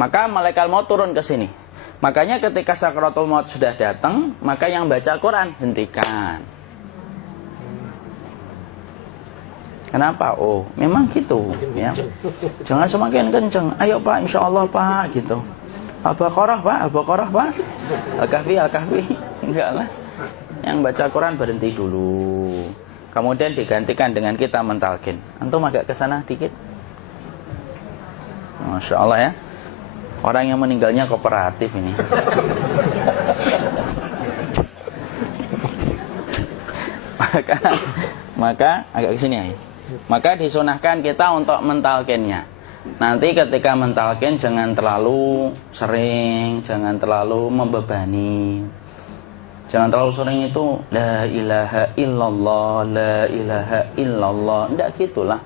Maka malaikat maut turun ke sini. Makanya ketika sakaratul maut sudah datang, maka yang baca Quran hentikan. Kenapa? Oh, memang gitu ya. Jangan semakin kenceng. Ayo Pak, insya Allah Pak, gitu. Al-Baqarah Pak, Al-Baqarah Pak. Al-Kahfi, Al-Kahfi. Enggak lah. Yang baca Quran berhenti dulu. Kemudian digantikan dengan kita mentalkin. Antum agak ke sana dikit. Masya Allah ya. Orang yang meninggalnya kooperatif ini. maka agak kesini ya. Maka disunahkan kita untuk mentalkinnya. Nanti ketika mentalkin jangan terlalu sering, jangan terlalu membebani. Jangan terlalu sering itu la ilaha illallah, la ilaha illallah. Enggak gitulah.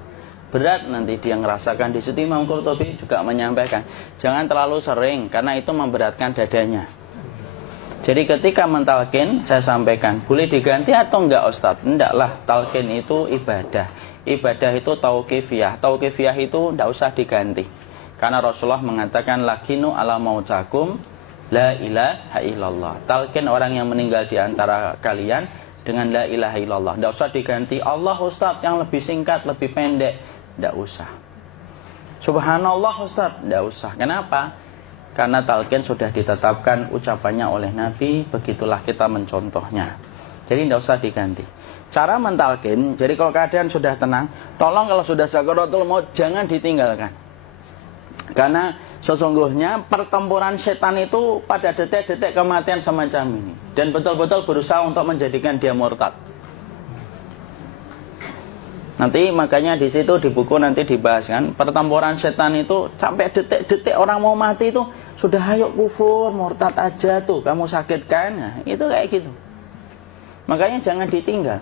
Berat nanti dia ngerasakan. Di situ Imam Qurtubi juga menyampaikan, jangan terlalu sering karena itu memberatkan dadanya. Jadi ketika mentalkin saya sampaikan, boleh diganti atau enggak Ustaz? Enggaklah, talkin itu ibadah. Ibadah itu tauqifiyah. Tauqifiyah itu enggak usah diganti. Karena Rasulullah mengatakan lakinu ala mautakum la ilaha illallah. Talkin orang yang meninggal di antara kalian dengan la ilaha illallah. Enggak usah diganti Allah Ustaz yang lebih singkat, lebih pendek. Tidak usah. Subhanallah Ustaz, tidak usah. Kenapa? Karena talqin sudah ditetapkan ucapannya oleh Nabi, begitulah kita mencontohnya. Jadi tidak usah diganti. Cara mentalqin, jadi kalau keadaan sudah tenang, tolong kalau sudah sakaratul maut jangan ditinggalkan. Karena sesungguhnya pertempuran setan itu pada detik-detik kematian semacam ini. Dan betul-betul berusaha untuk menjadikan dia murtad. Nanti makanya di situ di buku nanti dibahas kan, pertempuran setan itu sampai detik-detik orang mau mati itu sudah ayo kufur, murtad aja tuh, kamu sakit kan? Nah, itu kayak gitu. Makanya jangan ditinggal.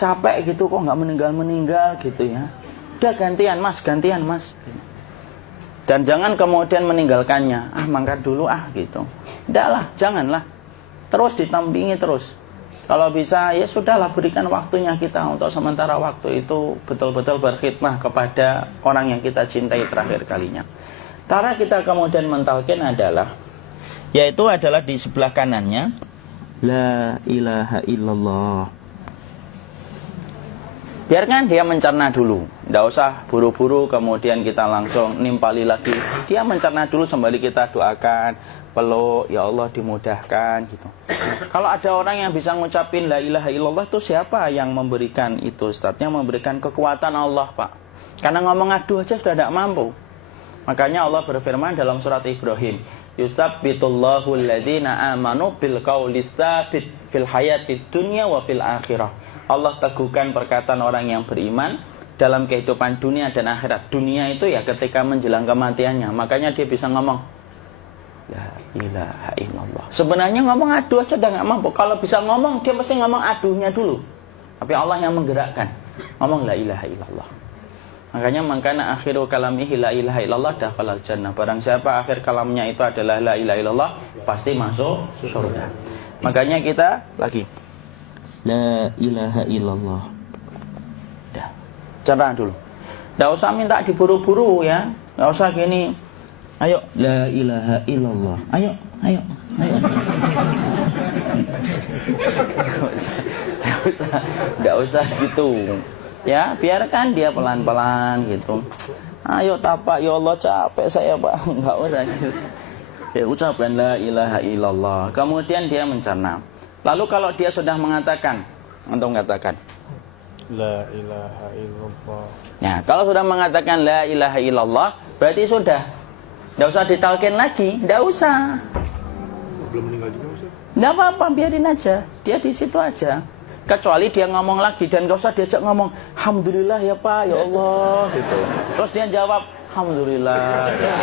Capek gitu kok nggak meninggal gitu ya. Udah gantian mas. Dan jangan kemudian meninggalkannya. Mangkat dulu gitu. Enggak lah, janganlah. Terus ditampingi terus. Kalau bisa ya sudahlah, berikan waktunya kita untuk sementara waktu itu betul-betul berkhidmah kepada orang yang kita cintai terakhir kalinya. Cara kita kemudian mentalkin adalah, yaitu adalah di sebelah kanannya la ilaha illallah. Biarkan dia mencerna dulu, tidak usah buru-buru kemudian kita langsung nimpali lagi. Dia mencerna dulu sembari kita doakan, peluk, ya Allah dimudahkan gitu. Kalau ada orang yang bisa ngucapin la ilaha illallah itu siapa yang memberikan itu Ustaz? Yang memberikan kekuatan Allah Pak. Karena ngomong aduh aja sudah tidak mampu. Makanya Allah berfirman dalam surat Ibrahim, yusabbitullahu alladhina amanu bil qawli tsabit fil hayatid dunya wa fil akhirah. Allah teguhkan perkataan orang yang beriman dalam kehidupan dunia dan akhirat. Dunia itu ya ketika menjelang kematiannya. Makanya dia bisa ngomong la ilaha illallah. Sebenarnya ngomong aduh aja udah gak mampu. Kalau bisa ngomong, dia pasti ngomong aduhnya dulu. Tapi Allah yang menggerakkan. Ngomong la ilaha illallah. Makanya mangkana akhiru kalamihi la ilaha illallah dakhalal jannah. Barang siapa akhir kalamnya itu adalah la ilaha illallah, pasti masuk surga. Makanya kita lagi la ilaha illallah. Dah. Cerah dulu. Enggak usah minta diburu-buru ya. Enggak usah gini. Ayo la ilaha illallah. Ayo. Enggak usah gitu. Ya, biarkan dia pelan-pelan gitu. Ayo tapak, ya Allah capek saya Pak. Enggak usah gitu. Ya ucapkan la ilaha illallah. Kemudian dia mencerna. Lalu kalau dia sudah mengatakan, untuk mengatakan la ilaha illallah. Ya, kalau sudah mengatakan la ilaha illallah, berarti sudah. Enggak usah ditalkin lagi, enggak usah. Belum meninggal juga Ustaz? Enggak apa-apa, biarin aja. Dia di situ aja. Kecuali dia ngomong lagi dan enggak usah diajak ngomong, alhamdulillah ya Pak, ya Allah gitu. Terus dia jawab, alhamdulillah. Ya.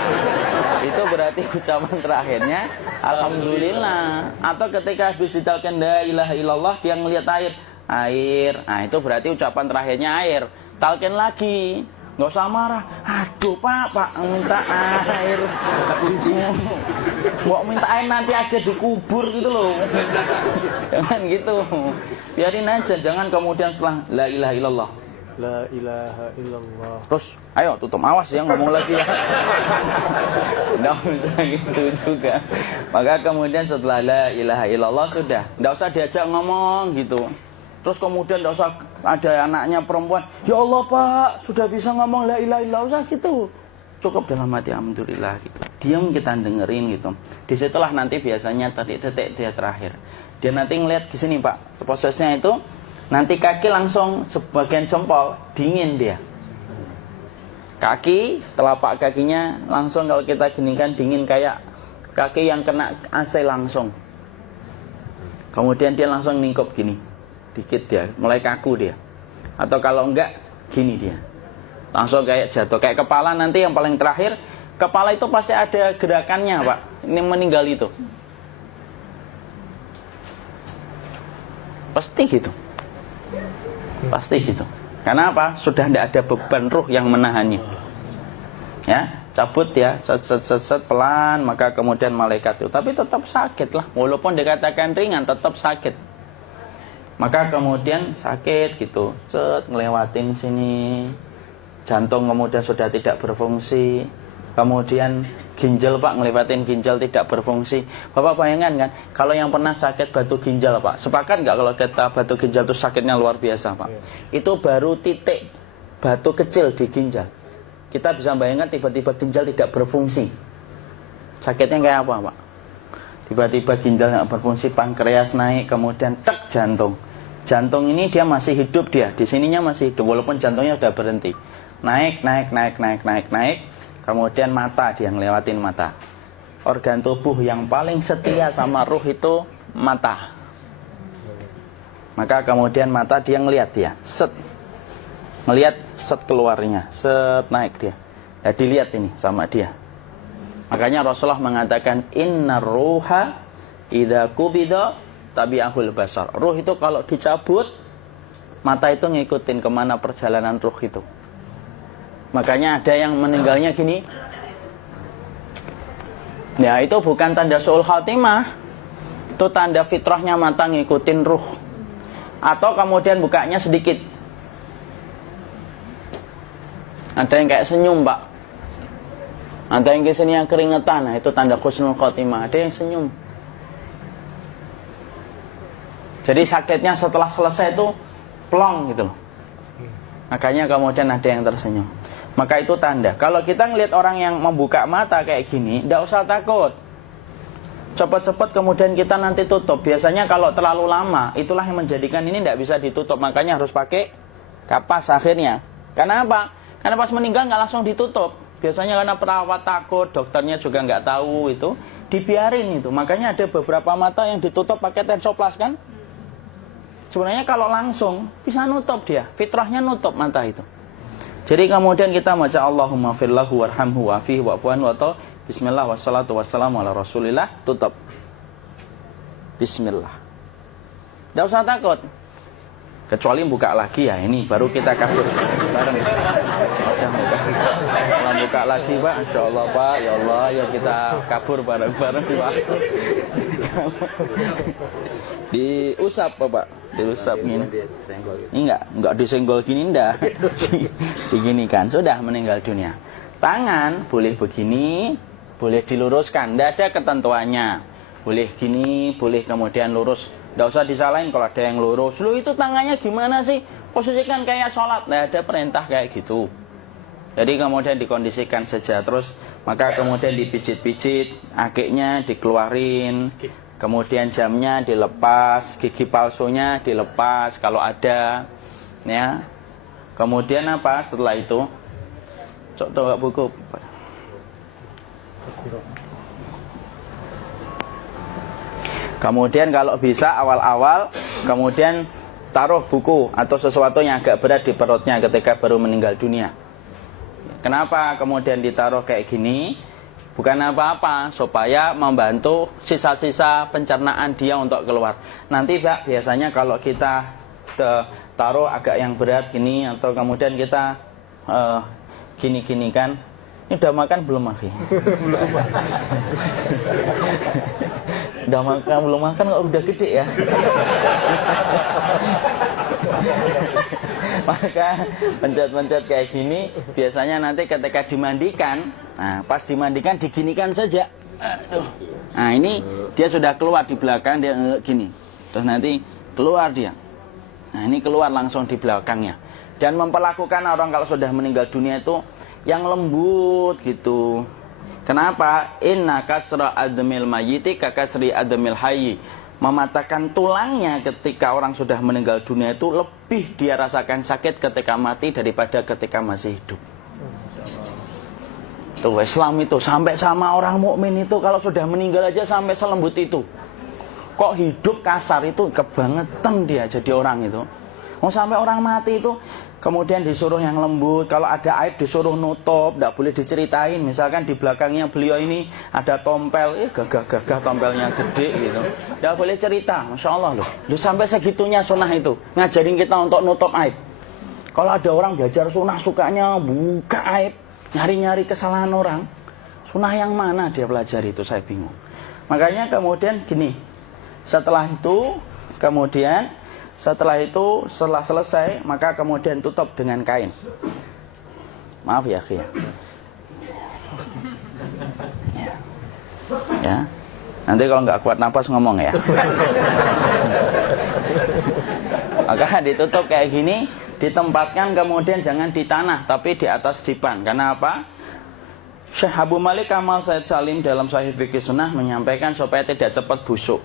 Itu berarti ucapan terakhirnya alhamdulillah. Atau ketika habis ditalkin la ilaha illallah, dia ngelihat air. Nah, itu berarti ucapan terakhirnya air. Talkin lagi. Nggak usah marah. Aduh Pak minta air. Mau minta air nanti aja dikubur gitu loh. Jangan gitu. Biarin aja. Jangan kemudian setelah la ilaha illallah La ilaha illallah. Terus, ayo tutup, awas ya ngomong lagi ya. Nggak usah gitu juga. Maka kemudian setelah la ilaha illallah sudah, nggak usah diajak ngomong gitu. Terus kemudian nggak usah ada anaknya perempuan, ya Allah Pak, sudah bisa ngomong la ilaha illallah, usah gitu. Cukup dalam hati alhamdulillah gitu. Diam kita dengerin gitu. Disitulah nanti biasanya detik-detik dia terakhir. Dia nanti ngeliat di sini Pak, prosesnya itu nanti kaki langsung sebagian jempol dingin dia. Kaki, telapak kakinya langsung kalau kita geningkan dingin kayak kaki yang kena AC langsung. Kemudian dia langsung ningkup gini, dikit dia, mulai kaku dia. Atau kalau enggak, gini dia. Langsung kayak jatuh, kayak kepala nanti yang paling terakhir. Kepala itu pasti ada gerakannya Pak, ini meninggal itu. Pasti gitu. Pasti gitu. Karena apa? Sudah tidak ada beban ruh yang menahannya. Ya, cabut ya, set pelan, maka kemudian malaikat itu. Tapi tetap sakit lah. Walaupun dikatakan ringan, tetap sakit. Maka kemudian sakit gitu. Ngelewatin sini. Jantung kemudian sudah tidak berfungsi. Kemudian ginjal Pak, ngelewatin ginjal tidak berfungsi. Bapak bayangkan kan, kalau yang pernah sakit batu ginjal Pak, sepakat nggak kalau kita batu ginjal itu sakitnya luar biasa Pak? Itu baru titik batu kecil di ginjal. Kita bisa bayangkan tiba-tiba ginjal tidak berfungsi. Sakitnya kayak apa Pak? Tiba-tiba ginjal nggak berfungsi, pankreas naik, kemudian tek jantung. Jantung ini dia masih hidup dia, di sininya masih hidup walaupun jantungnya sudah berhenti. Naik. Kemudian mata, dia ngelewatin mata. Organ tubuh yang paling setia sama ruh itu mata. Maka kemudian mata dia ngelihat dia, set. Ngelihat set keluarnya, set naik dia. Ya dilihat ini sama dia. Makanya Rasulullah mengatakan innar ruha idza qubida tabi'ahul basar. Ruh itu kalau dicabut, mata itu ngikutin kemana perjalanan ruh itu. Makanya ada yang meninggalnya gini. Ya itu bukan tanda su'ul khatimah. Itu tanda fitrahnya mata ngikutin ruh. Atau kemudian bukanya sedikit. Ada yang kayak senyum Pak. Ada yang kesini yang keringetan. Nah itu tanda husnul khatimah. Ada yang senyum. Jadi sakitnya setelah selesai itu plong gitu loh. Makanya kemudian ada yang tersenyum. Maka itu tanda. Kalau kita ngelihat orang yang membuka mata kayak gini, tidak usah takut. Cepat-cepat kemudian kita nanti tutup. Biasanya kalau terlalu lama, itulah yang menjadikan ini tidak bisa ditutup. Makanya harus pakai kapas akhirnya. Karena apa? Karena pas meninggal nggak langsung ditutup. Biasanya karena perawat takut, dokternya juga nggak tahu itu, dibiarin itu. Makanya ada beberapa mata yang ditutup pakai tensoplas kan? Sebenarnya kalau langsung bisa nutup dia, fitrahnya nutup mata itu. Jadi kemudian kita baca Allahumma firlahu warhamhu wa'afihi wa'fuanhu atau bismillah wassalatu wassalamu ala rasulillah, tutup. Bismillah. Tidak usah takut. Kecuali buka lagi ya, ini baru kita kabur bareng. Kalau buka lagi Pak, Insya Allah Pak, ya Allah, ya kita kabur bareng-bareng Pak. Diusap Pak, diusap gini. Enggak disenggol gini, enggak. Begini kan, sudah meninggal dunia. Tangan boleh begini, boleh diluruskan, tidak ada ketentuannya. Boleh gini, boleh kemudian lurus. Tidak usah disalahin kalau ada yang lurus. Lu itu tangannya gimana sih? Posisikan kayak sholat. Tidak ada perintah kayak gitu. Jadi kemudian dikondisikan saja. Terus maka kemudian dipijit-pijit, akiknya dikeluarin. Kemudian jamnya dilepas, gigi palsunya dilepas kalau ada. Ya. Kemudian apa setelah itu? Coba buku. Kemudian kalau bisa awal-awal kemudian taruh buku atau sesuatu yang agak berat di perutnya ketika baru meninggal dunia. Kenapa kemudian ditaruh kayak gini? Bukan apa-apa, supaya membantu sisa-sisa pencernaan dia untuk keluar. Nanti Pak, biasanya kalau kita taruh agak yang berat gini atau kemudian kita gini-gini kan. Ini udah makan belum Maki? Udah makan belum makan kok udah gede ya? Maka pencet-pencet kayak gini, biasanya nanti ketika dimandikan, nah pas dimandikan diginikan saja. Aduh. Nah ini dia sudah keluar di belakang, dia gini. Terus nanti keluar dia. Nah ini keluar langsung di belakangnya. Dan memperlakukan orang kalau sudah meninggal dunia itu yang lembut gitu. Kenapa? Inna kasra admil mayyiti kakasri admil hayyi. Mematahkan tulangnya ketika orang sudah meninggal dunia itu lebih dia rasakan sakit ketika mati daripada ketika masih hidup. Tuh Islam itu sampai sama orang mukmin itu kalau sudah meninggal aja sampai selembut itu. Kok hidup kasar itu kebangetan dia jadi orang itu. Mau sampai orang mati itu kemudian disuruh yang lembut, kalau ada aib disuruh nutup, tidak boleh diceritain. Misalkan di belakangnya beliau ini ada tompel, gagah-gagah tompelnya gede gitu, tidak boleh cerita. Masya Allah loh, sampai segitunya sunnah itu ngajarin kita untuk nutup aib. Kalau ada orang belajar sunnah sukanya buka aib, nyari-nyari kesalahan orang, sunnah yang mana dia pelajari itu saya bingung. Makanya kemudian gini, setelah selesai, maka kemudian tutup dengan kain. Maaf ya, Ki. Ya. Nanti kalau nggak kuat napas ngomong ya. Maka ditutup kayak gini, ditempatkan kemudian jangan di tanah, tapi di atas dipan. Karena apa? Syekh Abu Malik Kamal Said Salim dalam Sahih Fikih Sunnah menyampaikan supaya tidak cepat busuk.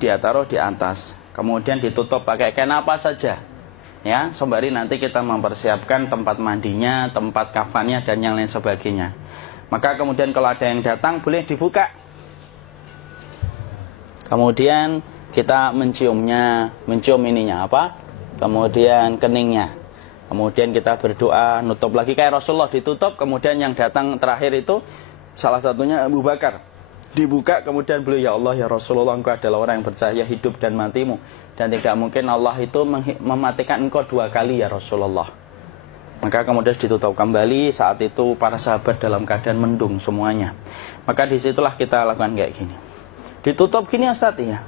Dia taruh di atas. Kemudian ditutup pakai kain apa saja. Ya, sembari nanti kita mempersiapkan tempat mandinya, tempat kafannya dan yang lain sebagainya. Maka kemudian kalau ada yang datang boleh dibuka. Kemudian kita mencium ininya apa? Kemudian keningnya. Kemudian kita berdoa, nutup lagi kayak Rasulullah ditutup, kemudian yang datang terakhir itu salah satunya Abu Bakar. Dibuka kemudian beliau, ya Allah ya Rasulullah, engkau adalah orang yang percaya hidup dan matimu, dan tidak mungkin Allah itu mematikan engkau 2 kali ya Rasulullah. Maka kemudian ditutup kembali. Saat itu para sahabat dalam keadaan mendung semuanya. Maka disitulah kita lakukan kayak gini. Ditutup gini Ustaz ya.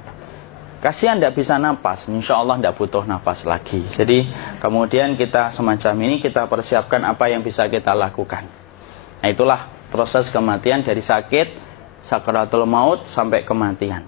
Kasihan tidak bisa nafas, insya Allah tidak butuh nafas lagi. Jadi kemudian kita semacam ini kita persiapkan apa yang bisa kita lakukan. Nah itulah proses kematian dari sakit sakaratul maut sampai kematian.